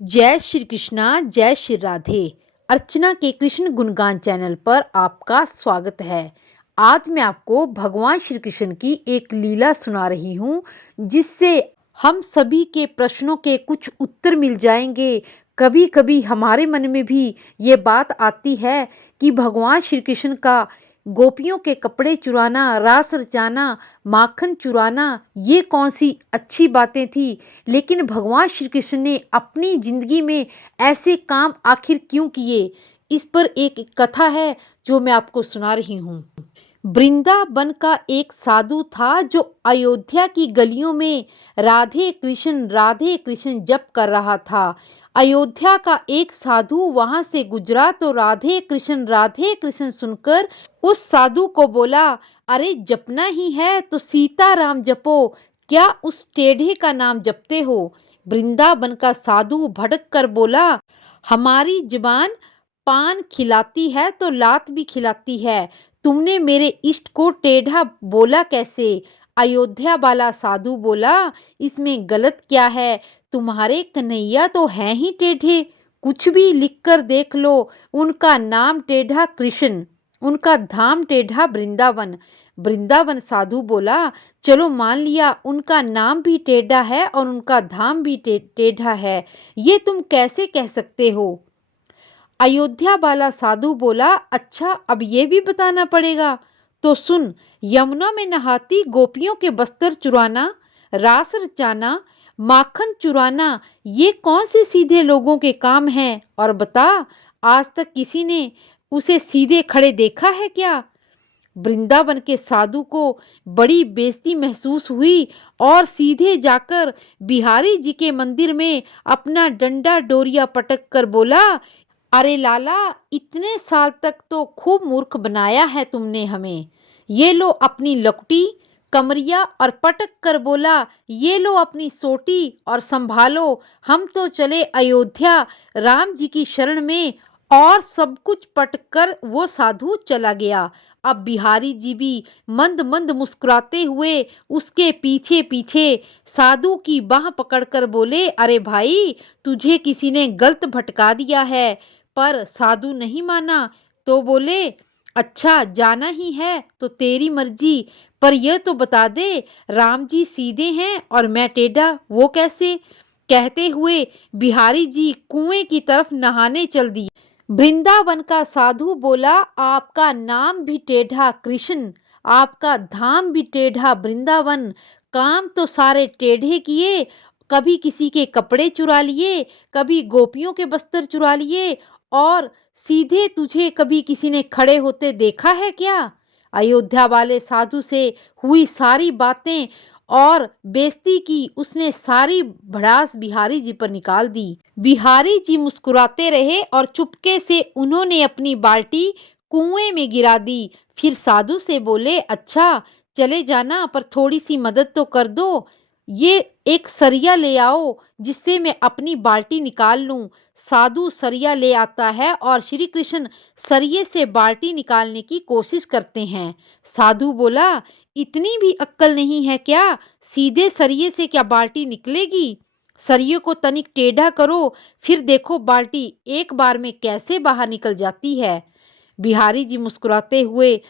जय श्री कृष्णा, जय श्री राधे। अर्चना के कृष्ण गुणगान चैनल पर आपका स्वागत है। आज मैं आपको भगवान श्री कृष्ण की एक लीला सुना रही हूँ, जिससे हम सभी के प्रश्नों के कुछ उत्तर मिल जाएंगे। कभी कभी हमारे मन में भी ये बात आती है कि भगवान श्री कृष्ण का गोपियों के कपड़े चुराना, रास रचाना, माखन चुराना, ये कौन सी अच्छी बातें थी। लेकिन भगवान श्री कृष्ण ने अपनी जिंदगी में ऐसे काम आखिर क्यों किए, इस पर एक कथा है जो मैं आपको सुना रही हूँ। वृंदावन का एक साधु था जो अयोध्या की गलियों में राधे कृष्ण जप कर रहा था। अयोध्या का एक साधु वहां से गुजरा तो राधे कृष्ण सुनकर उस साधु को बोला, अरे जपना ही है तो सीता राम जपो, क्या उस टेढ़े का नाम जपते हो। वृंदावन का साधु भड़क कर बोला, हमारी जुबान पान खिलाती है तो लात भी खिलाती है, तुमने मेरे इष्ट को टेढ़ा बोला कैसे। अयोध्या वाला साधु बोला, इसमें गलत क्या है, तुम्हारे कन्हैया तो हैं ही टेढ़े, कुछ भी लिखकर देख लो, उनका नाम टेढ़ा कृष्ण, उनका धाम टेढ़ा वृंदावन। वृंदावन साधु बोला, चलो मान लिया उनका नाम भी टेढ़ा है और उनका धाम भी टेढ़ा है, ये तुम कैसे कह सकते हो। अयोध्या वाला साधु बोला, अच्छा अब ये भी बताना पड़ेगा, तो सुन, यमुना में नहाती गोपियों के बस्तर चुराना, रास रचाना, माखन चुराना, ये कौन से सीधे लोगों के काम हैं, और बता आज तक किसी ने उसे सीधे खड़े देखा है क्या। वृंदावन के साधु को बड़ी बेइज्जती महसूस हुई और सीधे जाकर बिहारी जी के मंदिर में अपना डंडा डोरिया पटक कर बोला, अरे लाला, इतने साल तक तो खूब मूर्ख बनाया है तुमने हमें, ये लो अपनी लकुटी कमरिया, और पटक कर बोला, ये लो अपनी सोटी और संभालो, हम तो चले अयोध्या राम जी की शरण में। और सब कुछ पटक कर वो साधु चला गया। अब बिहारी जी भी मंद मंद मुस्कुराते हुए उसके पीछे पीछे साधु की बाह पकड़कर बोले, अरे भाई, तुझे किसी ने गलत भटका दिया है। पर साधु नहीं माना, तो बोले, अच्छा जाना ही है तो तेरी मर्जी, पर यह तो बता दे, राम जी सीधे हैं और मैं टेढ़ा, वो कैसे। कहते हुए बिहारी जी कुएं की तरफ नहाने चल दिए। वृंदावन का साधु बोला, आपका नाम भी टेढ़ा कृष्ण, आपका धाम भी टेढ़ा वृंदावन, काम तो सारे टेढ़े किए, कभी किसी के कपड़े चुरा लिए, कभी गोपियों के बस्तर चुरा लिए, और सीधे तुझे कभी किसी ने खड़े होते देखा है क्या। अयोध्या वाले साधु से हुई सारी बातें और बेइज्जती की उसने सारी भड़ास बिहारी जी पर निकाल दी। बिहारी जी मुस्कुराते रहे और चुपके से उन्होंने अपनी बाल्टी कुएं में गिरा दी। फिर साधु से बोले, अच्छा चले जाना, पर थोड़ी सी मदद तो कर दो, ये एक सरिया ले आओ जिससे मैं अपनी बाल्टी निकाल लूं। साधु सरिया ले आता है और श्री कृष्ण सरिये से बाल्टी निकालने की कोशिश करते हैं। साधु बोला, इतनी भी अक्ल नहीं है क्या, सीधे सरिये से क्या बाल्टी निकलेगी। सरिये को तनिक टेढ़ा करो, फिर देखो बाल्टी एक बार में कैसे बाहर निकल जाती है। बिहारी जी मुस्कुराते हुए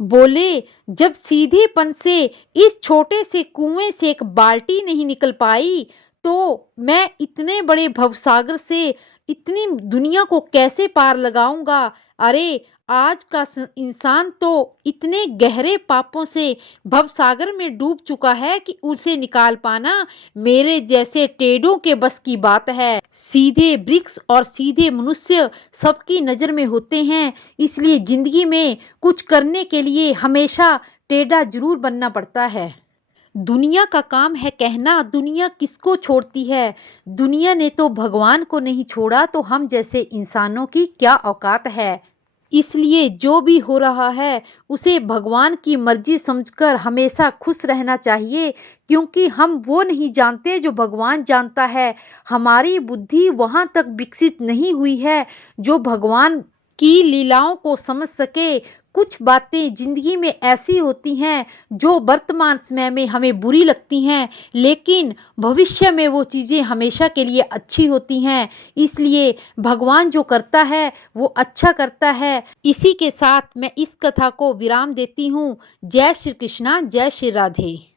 बोले, जब सीधेपन से इस छोटे से कुएं से एक बाल्टी नहीं निकल पाई, तो मैं इतने बड़े भवसागर से इतनी दुनिया को कैसे पार लगाऊंगा। अरे आज का इंसान तो इतने गहरे पापों से भवसागर में डूब चुका है कि उसे निकाल पाना मेरे जैसे टेढ़ों के बस की बात है। सीधे वृक्ष और सीधे मनुष्य सबकी नजर में होते हैं, इसलिए जिंदगी में कुछ करने के लिए हमेशा टेढ़ा जरूर बनना पड़ता है। दुनिया का काम है कहना, दुनिया किसको छोड़ती है। दुनिया ने तो भगवान को नहीं छोड़ा, तो हम जैसे इंसानों की क्या औकात है। इसलिए जो भी हो रहा है उसे भगवान की मर्जी समझकर हमेशा खुश रहना चाहिए, क्योंकि हम वो नहीं जानते जो भगवान जानता है। हमारी बुद्धि वहाँ तक विकसित नहीं हुई है जो भगवान की लीलाओं को समझ सके। कुछ बातें ज़िंदगी में ऐसी होती हैं जो वर्तमान समय में हमें बुरी लगती हैं, लेकिन भविष्य में वो चीज़ें हमेशा के लिए अच्छी होती हैं। इसलिए भगवान जो करता है वो अच्छा करता है। इसी के साथ मैं इस कथा को विराम देती हूँ। जय श्री कृष्णा, जय श्री राधे।